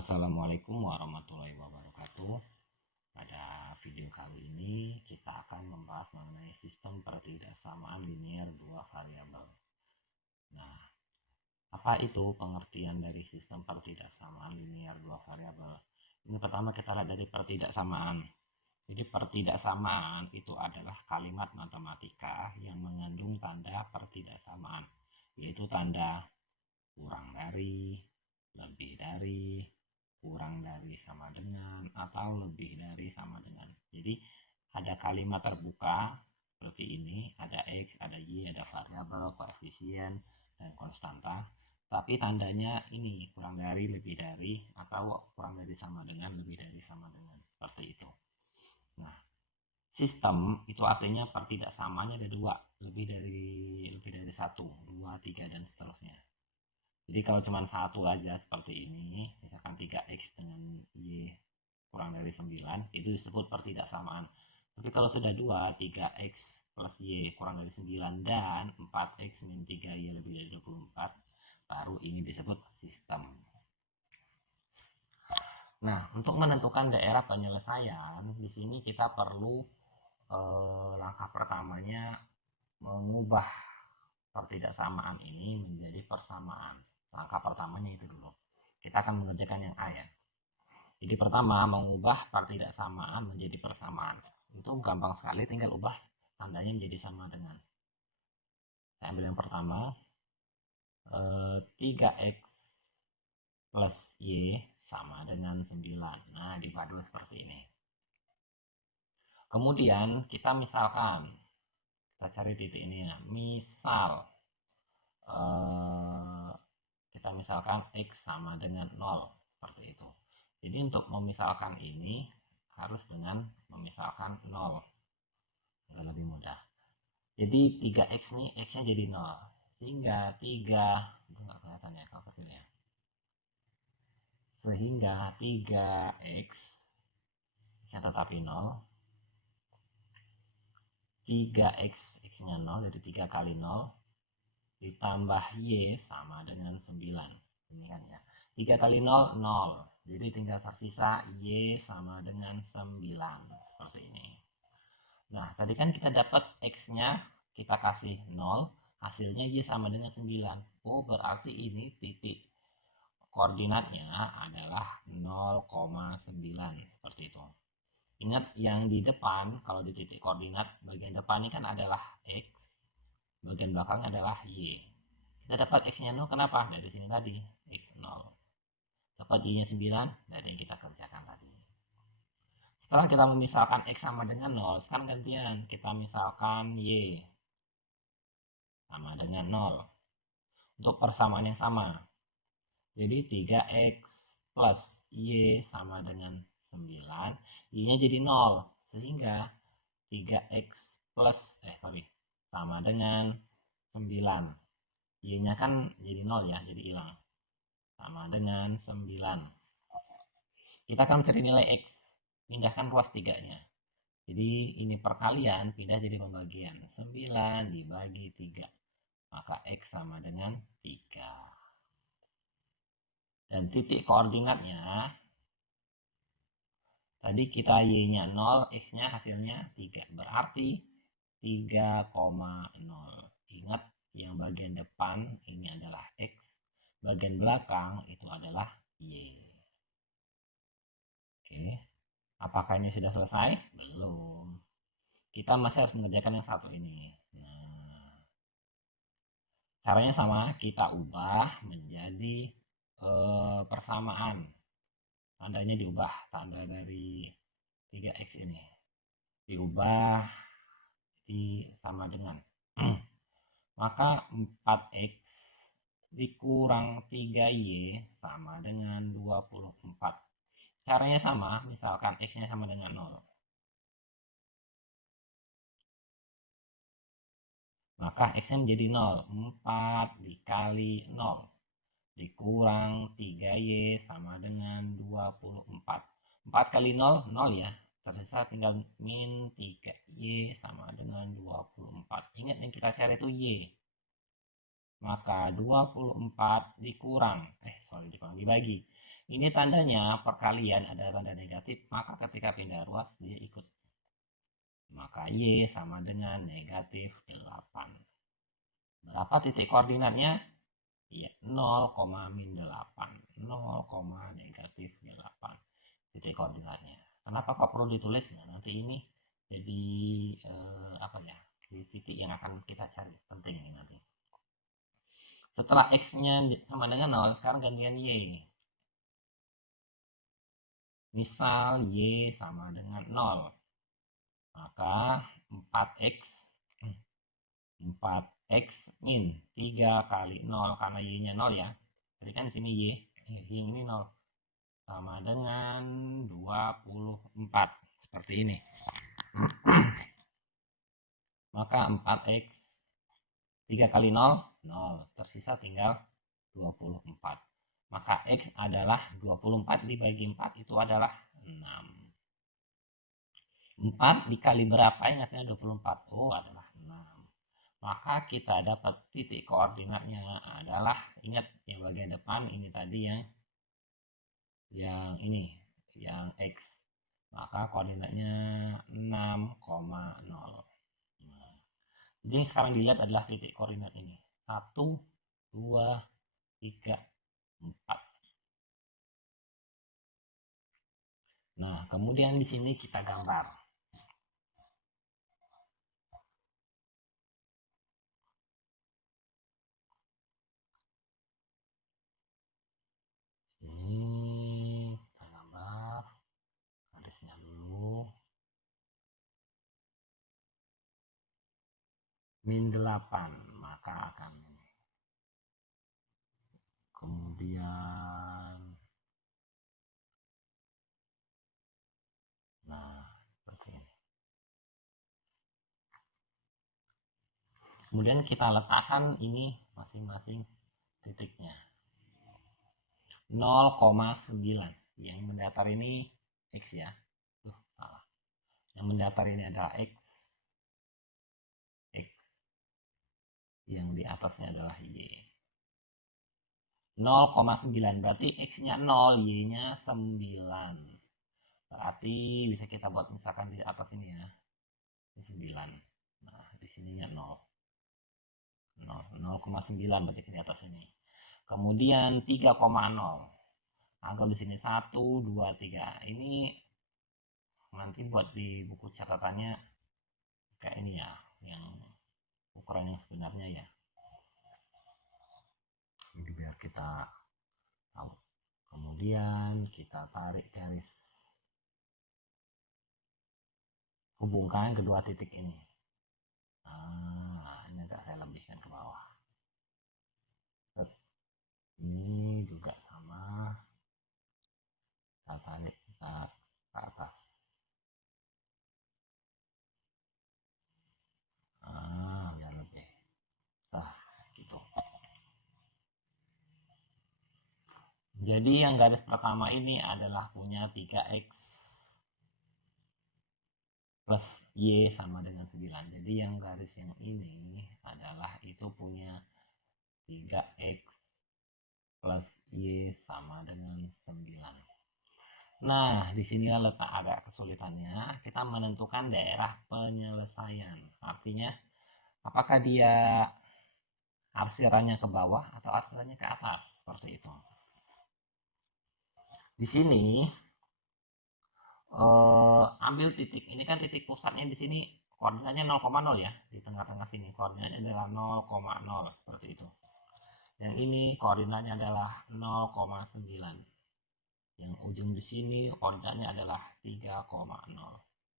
Assalamualaikum warahmatullahi wabarakatuh. Pada video kali ini kita akan membahas mengenai sistem pertidaksamaan linear dua variabel. Nah, apa itu pengertian dari sistem pertidaksamaan linear dua variabel? Ini pertama kita lihat dari pertidaksamaan. Jadi pertidaksamaan itu adalah kalimat matematika yang mengandung tanda pertidaksamaan, yaitu tanda kurang dari, lebih dari, kurang dari sama dengan, atau lebih dari sama dengan. Jadi ada kalimat terbuka seperti ini, ada X, ada Y, ada variabel, koefisien, dan konstanta. Tapi tandanya ini kurang dari, lebih dari, atau kurang dari sama dengan, lebih dari sama dengan. Seperti itu. Nah, sistem itu artinya pertidaksamanya ada dua, lebih dari satu, dua, tiga, dan seterusnya. Jadi kalau cuma satu aja seperti ini, misalkan 3x dengan y kurang dari 9, itu disebut pertidaksamaan. Tapi kalau sudah 2, 3x plus y kurang dari 9 dan 4x min 3y lebih dari 24, baru ini disebut sistem. Nah, untuk menentukan daerah penyelesaian, di sini kita perlu langkah pertamanya mengubah pertidaksamaan ini menjadi persamaan. Langkah pertamanya itu dulu. Kita akan mengerjakan yang A ya. Jadi pertama, mengubah pertidaksamaan menjadi persamaan. Itu gampang sekali, tinggal ubah tandanya menjadi sama dengan. Saya ambil yang pertama, 3x plus y sama dengan 9. Nah, dipadu seperti ini. Kemudian kita misalkan, kita cari titik ini ya. Misal, kita misalkan x sama dengan 0. Seperti itu. Jadi untuk memisalkan ini harus dengan memisalkan 0. Lebih mudah. Jadi 3x ini x-nya jadi 0. Sehingga 3, itu nggak kelihatan ya kalau kecilnya. Sehingga 3x x-nya tetapi 0. 3x x-nya 0, jadi 3 kali 0 ditambah y sama dengan 9. Ini kan ya. 3 kali 0, 0. Jadi tinggal tersisa y sama dengan 9. Seperti ini. Nah, tadi kan kita dapat x-nya, kita kasih 0, hasilnya y sama dengan 9. Oh, berarti ini titik koordinatnya adalah 0,9. Seperti itu. Ingat yang di depan, kalau di titik koordinat, bagian depan ini kan adalah x, bagian belakang adalah y. Kita dapat x-nya 0, kenapa? Dari sini tadi, x 0. Dapat y-nya 9, dari yang kita kerjakan tadi. Setelah kita memisalkan x sama dengan 0, sekarang gantian. Kita misalkan y sama dengan 0. Untuk persamaan yang sama. Jadi 3x plus y sama dengan 9. Y-nya jadi 0. Sehingga 3x plus, sama dengan 9. Y-nya kan jadi 0 ya, jadi hilang. Sama dengan 9. Kita akan mencari nilai x. Pindahkan ruas 3-nya. Jadi ini perkalian pindah jadi pembagian. 9 dibagi 3. Maka x sama dengan 3. Dan titik koordinatnya, tadi kita y-nya 0, x-nya hasilnya 3. Berarti 3,0. Ingat, yang bagian depan ini adalah x. Bagian belakang itu adalah y. Oke. Apakah ini sudah selesai? Belum. Kita masih harus mengerjakan yang satu ini. Nah, caranya sama, kita ubah menjadi persamaan. Tandanya diubah, tanda dari 3x ini diubah jadi sama dengan. Maka 4x dikurang 3y sama dengan 24. Caranya sama, misalkan x-nya sama dengan 0. Maka x-nya menjadi 0. 4 dikali 0 dikurang 3y sama dengan 24. 4 kali 0, 0 ya. Tersisa tinggal min 3y sama dengan 24. Ingat yang kita cari itu y. Maka 24 dibagi. Ini tandanya perkalian ada tanda negatif, maka ketika pindah ruas dia ikut. Maka Y sama dengan negatif 8. Berapa titik koordinatnya? Ya, 0, min 8. 0, negatif 8. Titik koordinatnya. Kenapa kok perlu ditulis? Nah, nanti ini jadi apa ya? Titik yang akan kita cari. Penting ini nanti. Setelah X-nya sama dengan 0, sekarang gantian Y. Misal Y sama dengan 0. Maka 4X 4X min 3 kali 0 karena Y-nya 0 ya. Jadi kan di sini Y yang ini 0 sama dengan 24 seperti ini. Maka 4X 3 kali 0 0, tersisa tinggal 24. Maka X adalah 24 dibagi 4 itu adalah 6. 4 dikali berapa yang hasilnya 24? Oh, adalah 6. Maka kita dapat titik koordinatnya adalah, ingat yang bagian depan ini tadi yang ini, yang X. Maka koordinatnya 6,0. Jadi yang sekarang dilihat adalah titik koordinat ini. 1, 2, 3, 4. Nah, kemudian di sini kita gambar. Ini kita gambar garisnya dulu. Min 8, maka akan ini. Kemudian nah, seperti ini. Kemudian kita letakkan ini masing-masing titiknya. 0,9. Yang mendatar ini X ya. Salah. Yang mendatar ini adalah X. X. Yang di atasnya adalah Y. 0,9 berarti X-nya 0, Y-nya 9. Berarti bisa kita buat misalkan di atas ini ya. Ini 9. Nah, di sininya 0. 0,9 berarti di atas ini. Kemudian 3,0. Anggap di sini 1, 2, 3. Ini nanti buat di buku catatannya kayak ini ya, yang ukuran yang sebenarnya ya. Jadi biar kita tahu. Kemudian kita tarik garis. Hubungkan kedua titik ini. Nah, ini agak saya lebihkan ke bawah. Ini juga sama. Kita tarik kita ke atas. Biar lebih. Nah, gitu. Jadi yang garis pertama ini adalah punya 3X plus Y sama dengan 9. Jadi yang garis yang ini adalah itu punya 3X plus Y sama dengan 9. Nah, disinilah letak agak kesulitannya. Kita menentukan daerah penyelesaian. Artinya, apakah dia arsirannya ke bawah atau arsirannya ke atas. Seperti itu. Di sini, ambil titik. Ini kan titik pusatnya di sini koordinatnya 0,0 ya. Di tengah-tengah sini koordinatnya adalah 0,0. Seperti itu. Yang ini koordinatnya adalah 0,9. Yang ujung di sini koordinatnya adalah 3,0.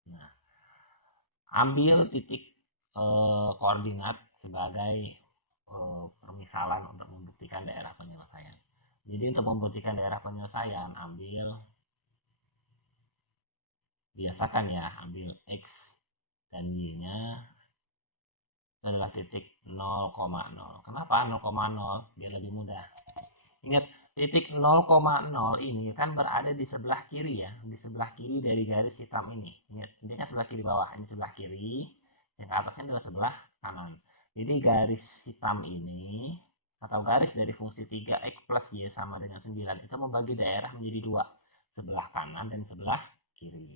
Nah, ambil titik koordinat sebagai permisalan untuk membuktikan daerah penyelesaian. Jadi untuk membuktikan daerah penyelesaian, biasakan ya, ambil X dan Y-nya adalah titik 0,0. Kenapa 0,0? Biar lebih mudah. Ingat, titik 0,0 ini kan berada di sebelah kiri ya, di sebelah kiri dari garis hitam ini. Ingat, ini kan sebelah kiri bawah, ini sebelah kiri, yang ke atasnya adalah sebelah kanan. Jadi garis hitam ini atau garis dari fungsi 3x plus y sama dengan 9 itu membagi daerah menjadi dua, sebelah kanan dan sebelah kiri.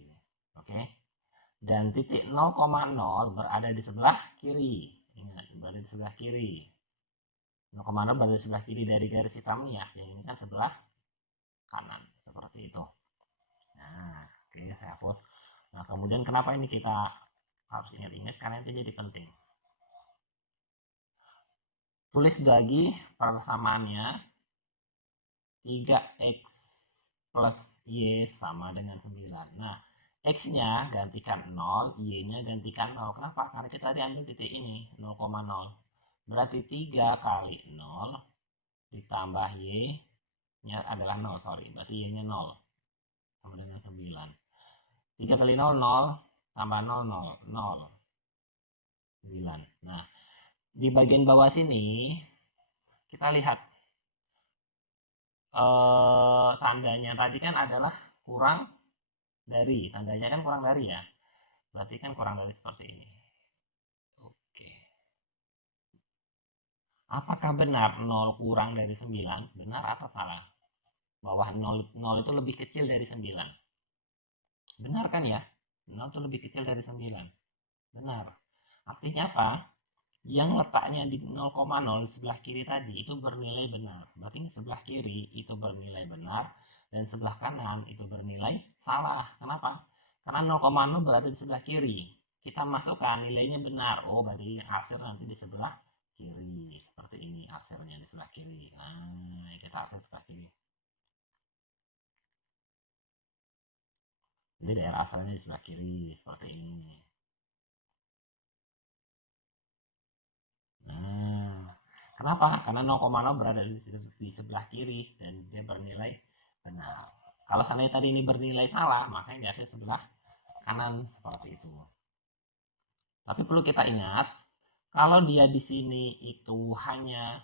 Oke. Dan titik 0,0 berada di sebelah kiri. Ingat, berada di sebelah kiri. 0,0 berada di sebelah kiri dari garis hitam ya. Yang ini kan sebelah kanan. Seperti itu. Nah, oke, saya hapus. Nah, kemudian kenapa ini kita harus ingat-ingat? Karena itu jadi penting. Tulis lagi persamaannya. 3x plus y sama dengan 9. Nah, x-nya gantikan 0, y-nya gantikan 0. Kenapa? Karena kita diambil titik ini, 0,0. Berarti 3 kali 0 ditambah y-nya adalah 0, sorry. Berarti y-nya 0. Sama dengan 9. 3 kali 0, 0. Tambah 0, 0. 0. 9. Nah, di bagian bawah sini, kita lihat. Tandanya tadi kan adalah kurang dari. Tandanya kan kurang dari ya. Berarti kan kurang dari seperti ini. Oke. Apakah benar 0 kurang dari 9? Benar atau salah? Bahwa 0 itu lebih kecil dari 9. Benar kan ya? 0 itu lebih kecil dari 9. Benar. Artinya apa? Yang letaknya di 0,0 sebelah kiri tadi itu bernilai benar. Berarti sebelah kiri itu bernilai benar dan sebelah kanan itu bernilai salah. Kenapa? Karena 0,0 berada di sebelah kiri. Kita masukkan nilainya benar. Oh, berarti arsir nanti di sebelah kiri. Seperti ini arsirnya di sebelah kiri. Nah, kita arsir sebelah kiri. Jadi daerah asalnya di sebelah kiri seperti ini. Nah, kenapa? Karena 0,0 berada di sebelah kiri dan dia bernilai benar. Kalau seandainya tadi ini bernilai salah, maka yang dihasil sebelah kanan seperti itu. Tapi perlu kita ingat, kalau dia di sini itu hanya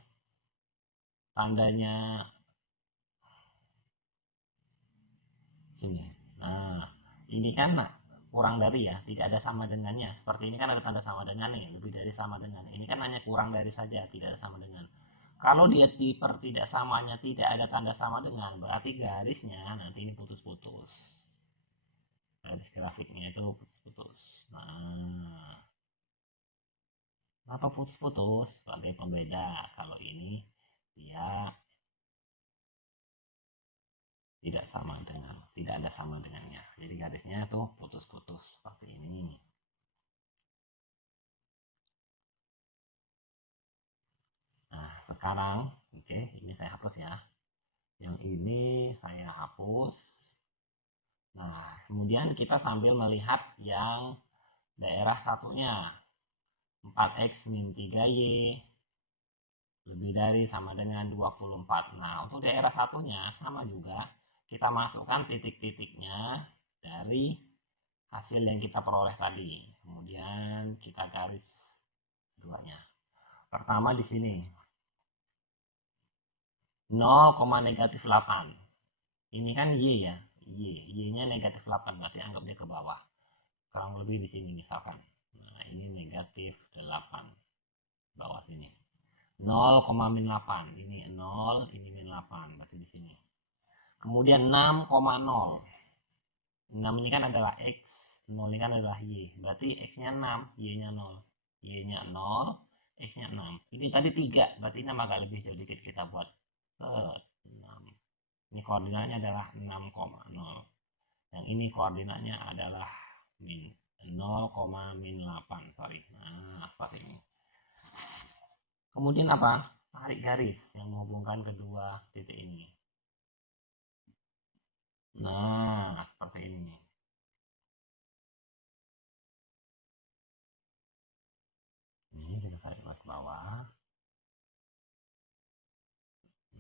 tandanya sini. Nah, ini kan kurang dari ya, tidak ada sama dengannya. Seperti ini kan ada tanda sama dengan nih, lebih dari sama dengan. Ini kan hanya kurang dari saja, tidak ada sama dengan. Kalau dia per tidak samanya tidak ada tanda sama dengan, berarti garisnya nanti ini putus-putus. Garis grafiknya itu putus-putus. Nah, kenapa putus-putus? Sebagai pembeda. Kalau ini dia tidak sama dengan, tidak ada sama dengannya. Jadi garisnya tuh putus-putus seperti ini. Nah, sekarang, oke, ini saya hapus ya. Yang ini saya hapus. Nah, kemudian kita sambil melihat yang daerah satunya. 4x min 3y lebih dari sama dengan 24. Nah, untuk daerah satunya sama juga. Kita masukkan titik-titiknya dari hasil yang kita peroleh tadi. Kemudian kita garis keduanya. Pertama di sini 0,-8. Ini kan y ya, y-nya negatif 8, berarti anggap dia ke bawah. Kurang lebih di sini misalkan. Nah, ini negatif 8 bawah sini. 0,-8. Ini 0, ini min 8, berarti di sini. Kemudian 6,0. 6 ini kan adalah x, 0 ini kan adalah y. Berarti x-nya 6, y-nya 0. Y-nya 0, x-nya 6. Ini tadi 3, berarti ini agak lebih jauh dikit kita buat ke 6. Ini koordinatnya adalah 6,0. Yang ini koordinatnya adalah min 0,-8. Sorry. Nah, seperti ini. Kemudian apa? Tarik garis yang menghubungkan kedua titik ini. Nah, seperti ini. Ini kita tarik ke bawah.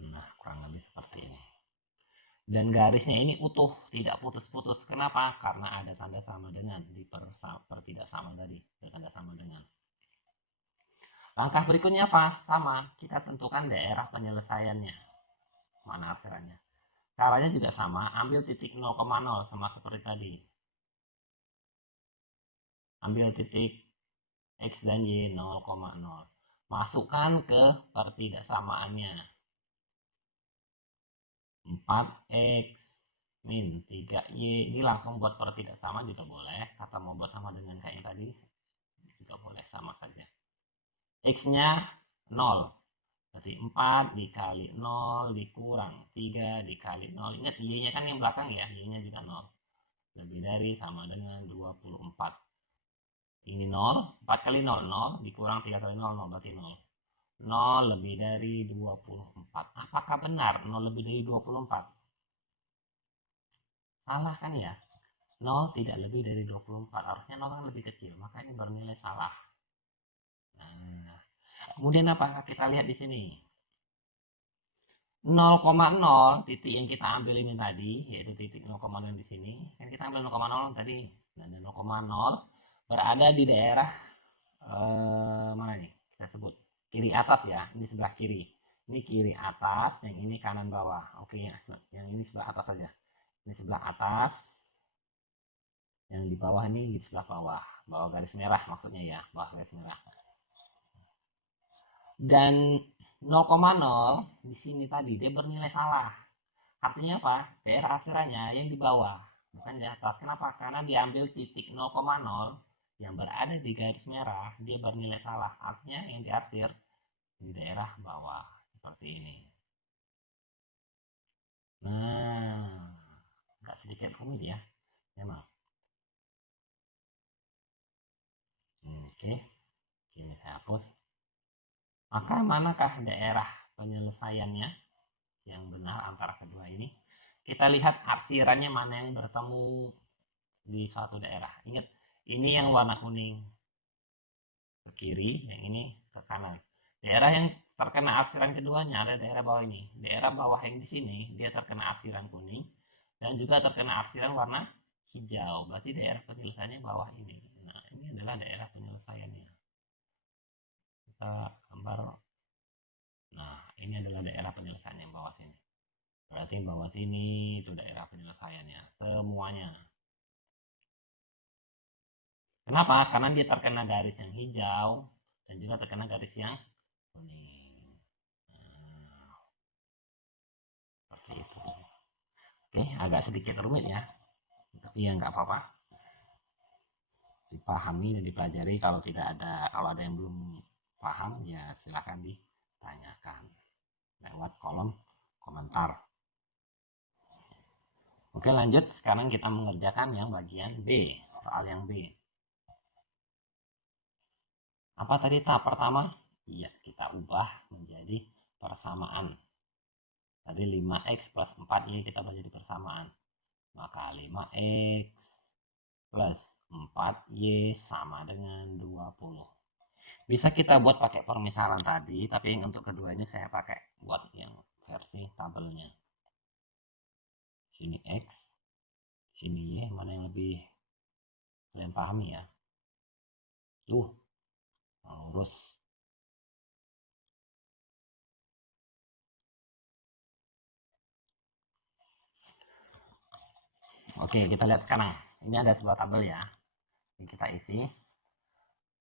Nah, kurang lebih seperti ini. Dan garisnya ini utuh, tidak putus-putus. Kenapa? Karena ada tanda sama dengan di per tidak sama tadi, ada tanda sama dengan. Langkah berikutnya apa? Sama, kita tentukan daerah penyelesaiannya. Mana arsirannya? Caranya juga sama, ambil titik 0,0 sama seperti tadi. Ambil titik x dan y 0,0. Masukkan ke pertidaksamaannya. 4x min 3y. Ini langsung buat pertidaksamaan juga boleh. Atau mau buat sama dengan kayak yang tadi juga boleh, sama saja. X-nya 0. Berarti 4 dikali 0 dikurang 3 dikali 0. Ingat y-nya kan yang belakang ya. Y-nya juga 0. Lebih dari sama dengan 24. Ini 0. 4 kali 0, 0. Dikurang 3 kali 0, 0. Berarti 0. 0 lebih dari 24. Apakah benar 0 lebih dari 24? Salah kan ya? 0 tidak lebih dari 24. Harusnya 0 kan lebih kecil. Maka ini bernilai salah. Nah, kemudian apa? Kita lihat di sini. 0,0 titik yang kita ambil ini tadi, yaitu titik 0,0 di sini. Kan kita ambil 0,0 tadi. Dan 0,0 berada di daerah mana nih? Kita sebut kiri atas ya. Ini sebelah kiri. Ini kiri atas, yang ini kanan bawah. Oke, yang ini sebelah atas saja. Ini sebelah atas. Yang di bawah ini di sebelah bawah. Bawah garis merah maksudnya ya, bawah garis merah. Dan 0,0 di sini tadi dia bernilai salah. Artinya apa? Daerah aksirannya yang di bawah, bukan di atas. Kenapa? Karena diambil titik 0,0 yang berada di garis merah, dia bernilai salah. Artinya yang diarsir di daerah bawah, seperti ini. Nah, agak sedikit rumit ya. Ya, maaf. Oke, ini saya hapus. Maka manakah daerah penyelesaiannya yang benar antara kedua ini? Kita lihat arsirannya mana yang bertemu di suatu daerah. Ingat, ini yang warna kuning ke kiri, yang ini ke kanan. Daerah yang terkena arsiran keduanya ada daerah bawah ini. Daerah bawah yang di sini dia terkena arsiran kuning dan juga terkena arsiran warna hijau. Berarti daerah penyelesaiannya bawah ini. Nah, ini adalah daerah penyelesaiannya. Kita gambar. Nah, ini adalah daerah penyelesaian yang bawah sini. Berarti bawah sini itu daerah penyelesaiannya semuanya. Kenapa? Karena dia terkena garis yang hijau dan juga terkena garis yang kuning. Nah, seperti itu. Oke, agak sedikit rumit ya, tapi ya nggak apa-apa. Dipahami dan dipelajari. Kalau ada yang belum paham ya silahkan ditanyakan lewat kolom komentar. Oke, lanjut. Sekarang kita mengerjakan yang bagian B, soal yang B. Apa tadi tahap pertama? Iya, kita ubah menjadi persamaan. Tadi 5x plus 4y kita ubah jadi persamaan. Maka 5x plus 4y sama dengan 20. Bisa kita buat pakai permisalan tadi, tapi untuk kedua ini saya pakai buat yang versi tabelnya. Sini x, sini y, mana yang lebih kalian pahami ya? Lurus. Oke, kita lihat sekarang. Ini ada sebuah tabel ya. Ini kita isi.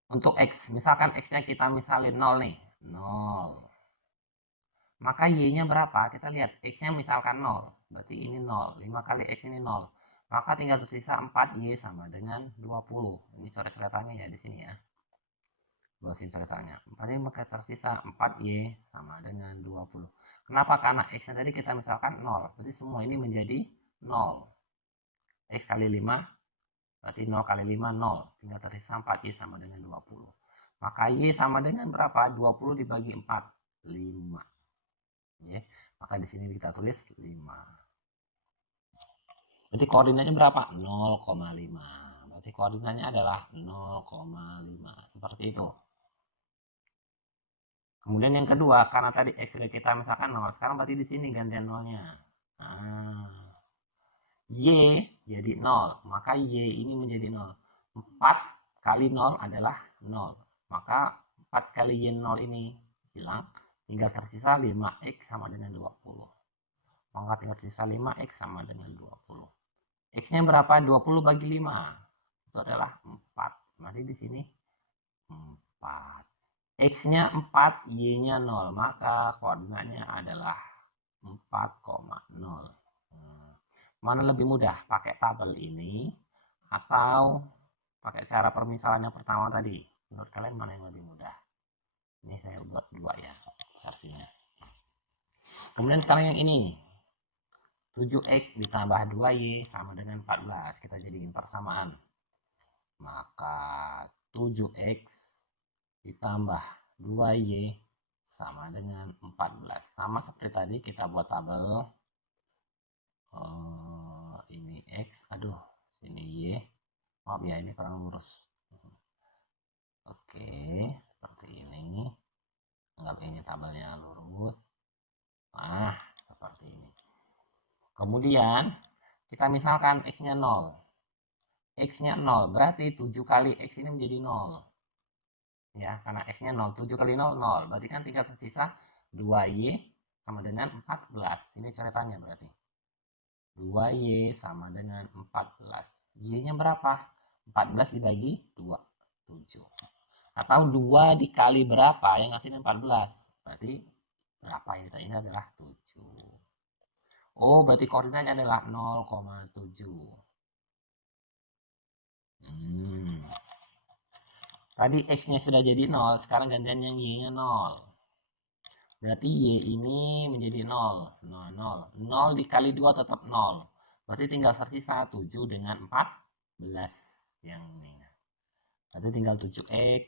Untuk x, misalkan x-nya kita misalin 0 nih. 0. Maka y-nya berapa? Kita lihat. X-nya misalkan 0. Berarti ini 0. 5 kali x ini 0. Maka tinggal tersisa 4y sama dengan 20. Ini coret-coretannya ya di sini ya. Buatin coretannya. Berarti maka tersisa 4y sama dengan 20. Kenapa? Karena x-nya tadi kita misalkan 0. Berarti semua ini menjadi 0. X kali 5 berarti 0 kali 5 0. Tinggal tersisa 4y sama dengan 20. Maka y sama dengan berapa? 20 dibagi 4. 5. Ya. Maka di sini kita tulis 5. Berarti koordinatnya berapa? 0,5. Berarti koordinatnya adalah 0,5. Seperti itu. Kemudian yang kedua, karena tadi x kita misalkan 0. Sekarang berarti di sini gantian 0-nya. Nah, y jadi 0. Maka y ini menjadi 0. 4 kali 0 adalah 0. Maka 4 kali y 0 ini hilang. Tinggal tersisa 5x sama dengan 20. Maka tinggal tersisa 5x sama dengan 20. X-nya berapa? 20 bagi 5. Itu adalah 4. Berarti di sini 4. X-nya 4, Y-nya 0, maka koordinatnya adalah 4,0. Mana lebih mudah, pakai tabel ini atau pakai cara permisalan yang pertama tadi? Menurut kalian mana yang lebih mudah? Ini saya buat dua ya versinya. Kemudian sekarang yang ini, 7X ditambah 2Y sama dengan 14. Kita jadiin persamaan. Maka 7X ditambah 2Y sama dengan 14. Sama seperti tadi kita buat tabel. Ini X, aduh, sini Y. Maaf ya, ini kurang lurus. Oke, seperti ini. Anggap ini tabelnya lurus. Nah, seperti ini. Kemudian, kita misalkan X-nya 0. X-nya 0, berarti 7 kali X ini menjadi 0. Ya, karena X-nya 0, 7 kali 0, 0. Berarti kan tinggal tersisa 2Y sama dengan 14. Ini coretannya berarti. 2Y sama dengan 14. Y-nya berapa? 14 dibagi 2, 7. Atau 2 dikali berapa yang hasilnya 14. Berarti berapa ini adalah 7. Oh, berarti koordinatnya adalah 0,7. Tadi X-nya sudah jadi 0, sekarang gantian yang Y-nya 0. Berarti Y ini menjadi 0. 0 dikali 2 tetap 0. Berarti tinggal tersisa 7 dengan 14. Yang ini. Berarti tinggal 7X.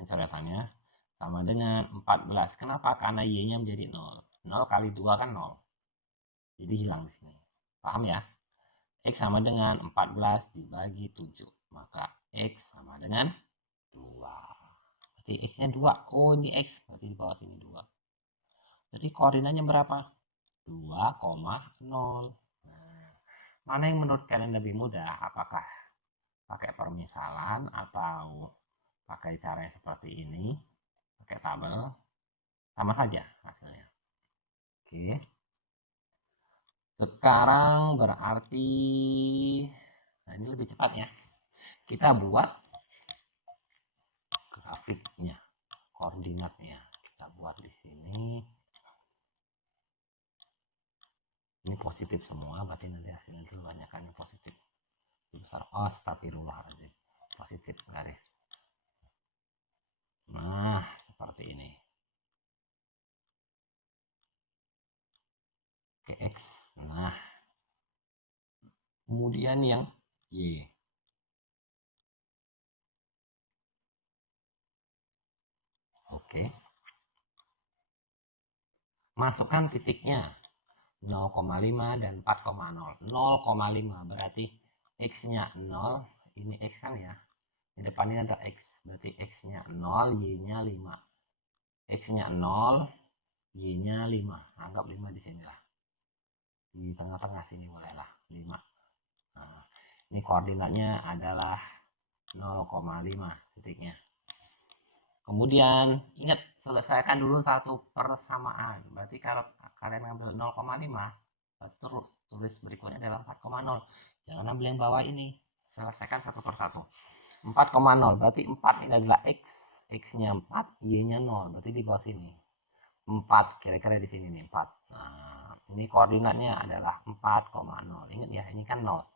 Yang coretannya sama dengan 14. Kenapa? Karena Y-nya menjadi 0. 0 kali 2 kan 0. Jadi hilang di sini. Paham ya? X sama dengan 14 dibagi 7. Maka X sama dengan 2. Berarti X-nya 2. Oh, ini X. Berarti di bawah sini 2. Jadi koordinatnya berapa? 2,0. Nah, mana yang menurut kalian lebih mudah? Apakah pakai permisalan atau pakai cara yang seperti ini? Pakai tabel. Sama saja hasilnya. Oke. Sekarang berarti, nah ini lebih cepat ya. Kita buat grafiknya, koordinatnya. Kita buat di sini. Ini positif semua, berarti nanti hasilnya itu banyakkan yang positif. Besar, oh, astagfirullahaladzim. Positif garis. Nah, seperti ini. Oke, X. Nah, kemudian yang Y. Oke. Masukkan titiknya 0,5 dan 4,0. 0,5 berarti X-nya 0. Ini X kan ya. Di depannya ada X. Berarti X-nya 0, Y-nya 5. X-nya 0, Y-nya 5. Anggap 5 di sini lah. Di tengah-tengah sini bolehlah 5. Nah, ini koordinatnya adalah 0,5 titiknya. Kemudian ingat, selesaikan dulu satu persamaan. Berarti kalau kalian ambil 0,5, terus tulis berikutnya adalah 4,0. Jangan ambil yang bawah ini. Selesaikan satu persatu. 4,0 berarti 4 ini adalah X. X-nya 4, Y-nya 0. Berarti di bawah sini. 4, kira-kira di sini nih 4. Nah, ini koordinatnya adalah 4,0. Ingat ya, ini kan 0.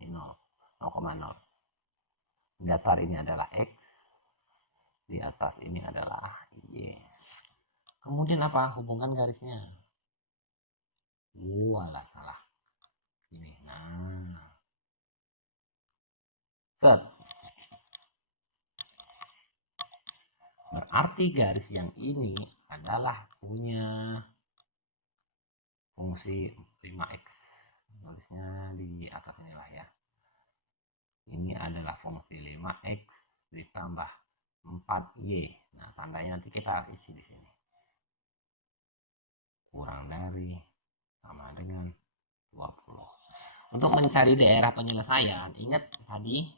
Ini 0. 0,0. Datar ini adalah X. Di atas ini adalah Y. Kemudian apa? Hubungkan garisnya. Walah, salah. Ini. Nah. Set. Berarti garis yang ini adalah punya fungsi 5x. Tulisnya di atas inilah ya. Ini adalah fungsi 5x ditambah 4y. Nah, tandanya nanti kita isi di sini. Kurang dari sama dengan 20. Untuk mencari daerah penyelesaian, ingat tadi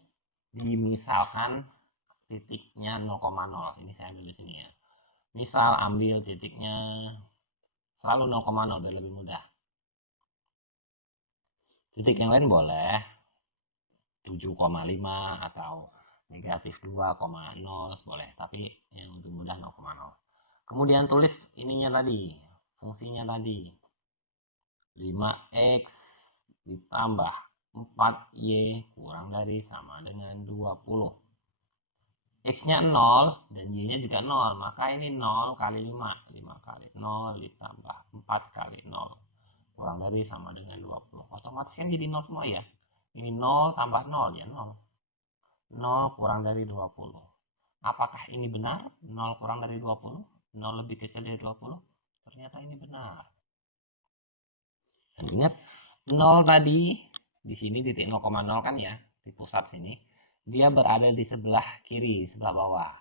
dimisalkan titiknya 0,0. Ini saya ambil di sini ya. Misal ambil titiknya selalu 0,0 biar lebih mudah. Titik yang lain boleh 7,5 atau negatif 2,0 boleh, tapi yang lebih mudah 0,0. Kemudian tulis ininya tadi, fungsinya tadi 5x ditambah 4y kurang dari sama dengan 20. X-nya 0 dan Y-nya juga 0, maka ini 0 kali 5. 5 kali 0 ditambah 4 kali 0 kurang dari sama dengan 20. Otomatis kan jadi 0 semua ya. Ini 0 tambah 0 ya 0. 0 kurang dari 20. Apakah ini benar? 0 kurang dari 20? 0 lebih kecil dari 20? Ternyata ini benar. Dan ingat 0 tadi di sini titik 0,0 kan ya, di pusat sini. Dia berada di sebelah kiri, sebelah bawah.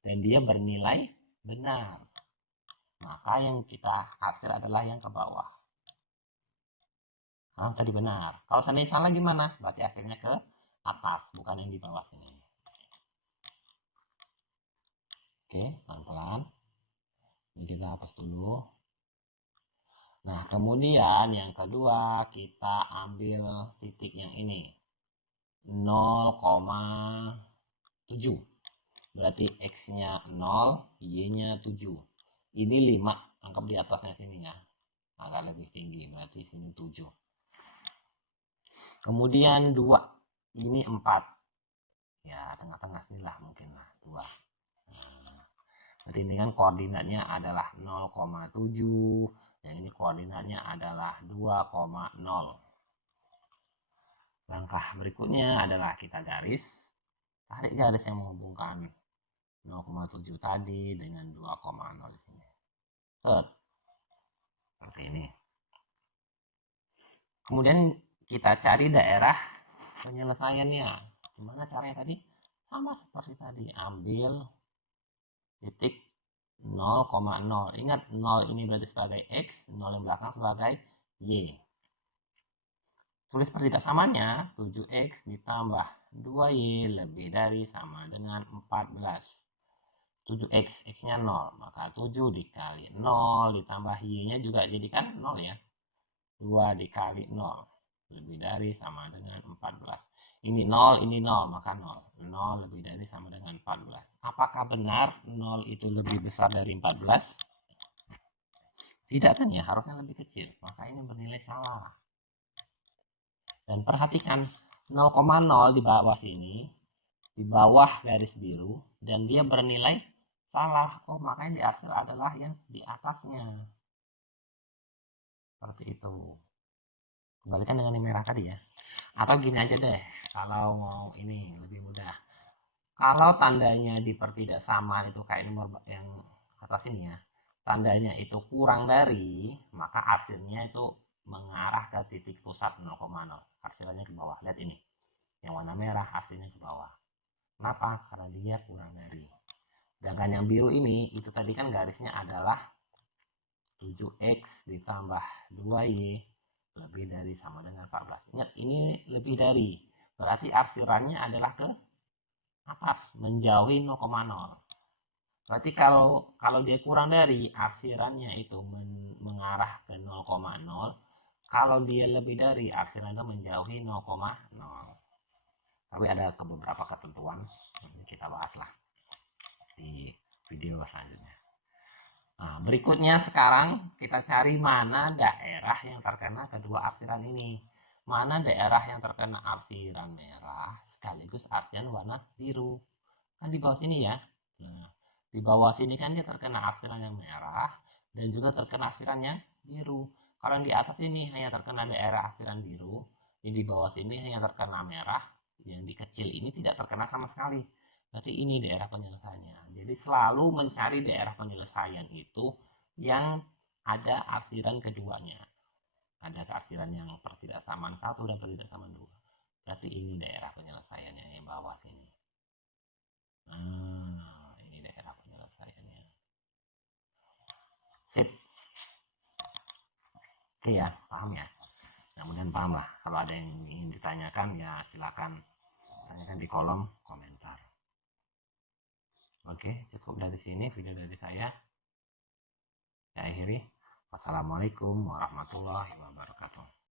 Dan dia bernilai benar. Maka yang kita hasil adalah yang ke bawah. Kalau tadi benar. Kalau seandainya salah gimana? Berarti akhirnya ke atas, bukan yang di bawah sini. Oke, pelan-pelan. Ini kita hapus dulu. Nah, kemudian yang kedua kita ambil titik yang ini. 0,7. Berarti X-nya 0, Y-nya 7. Ini 5, anggap di atasnya sini ya. Agak lebih tinggi, berarti sini 7. Kemudian 2, ini 4. Ya, tengah-tengah sini lah mungkin lah, 2. Nah, berarti ini kan koordinatnya adalah 0,7. Yang ini koordinatnya adalah 2,0. Langkah berikutnya adalah kita garis. Tarik garis yang menghubungkan 0,7 tadi dengan 2,0 di sini. Set. Seperti ini. Kemudian kita cari daerah penyelesaiannya. Gimana caranya tadi? Sama seperti tadi. Ambil titik 0,0. Ingat 0 ini berarti sebagai X, 0 yang belakang sebagai Y. Tulis pertidaksamanya 7X ditambah 2Y lebih dari sama dengan 14. 7X, X-nya 0, maka 7 dikali 0 ditambah Y-nya juga jadikan 0 ya. 2 dikali 0 lebih dari sama dengan 14. Ini 0, ini 0, maka 0. 0 lebih dari sama dengan 14. Apakah benar 0 itu lebih besar dari 14? Tidak kan ya, harusnya lebih kecil. Maka ini bernilai salah. Dan perhatikan 0,0 di bawah sini, di bawah garis biru, dan dia bernilai salah. Oh, makanya di hasil adalah yang di atasnya. Seperti itu. Kembalikan dengan yang merah tadi ya. Atau gini aja deh, kalau mau ini lebih mudah. Kalau tandanya di pertidaksamaan itu kayak nomor yang atas ini ya, tandanya itu kurang dari, maka hasilnya itu mengarah ke titik pusat 0,0. Hasilnya ke bawah. Lihat ini. Yang warna merah hasilnya ke bawah. Kenapa? Karena dia kurang dari. Sedangkan yang biru ini, itu tadi kan garisnya adalah 7X ditambah 2Y lebih dari sama dengan 14. Ingat, ini lebih dari. Berarti arsirannya adalah ke atas, menjauhi 0,0. Berarti kalau dia kurang dari, arsirannya itu mengarah ke 0,0. Kalau dia lebih dari, arsirannya itu menjauhi 0,0. Tapi ada beberapa ketentuan, nanti kita bahaslah di video selanjutnya. Nah, berikutnya sekarang kita cari mana daerah yang terkena kedua arsiran ini. Mana daerah yang terkena arsiran merah sekaligus arsiran warna biru. Kan di bawah sini ya. Nah, di bawah sini kan dia terkena arsiran yang merah dan juga terkena arsiran yang biru. Kalau yang di atas ini hanya terkena daerah arsiran biru, yang di bawah sini hanya terkena merah, yang di kecil ini tidak terkena sama sekali. Berarti ini daerah penyelesaiannya. Jadi selalu mencari daerah penyelesaian itu yang ada arsiran keduanya. Ada arsiran yang pertidaksamaan 1 dan pertidaksamaan 2. Berarti ini daerah penyelesaiannya yang bawah sini. Nah, ini daerah penyelesaiannya. Sip. Oke ya, paham ya? Mudah-mudahan paham lah. Kalau ada yang ingin ditanyakan ya silakan tanyakan di kolom komentar. Oke, cukup dari sini video dari saya. Saya akhiri. Wassalamualaikum warahmatullahi wabarakatuh.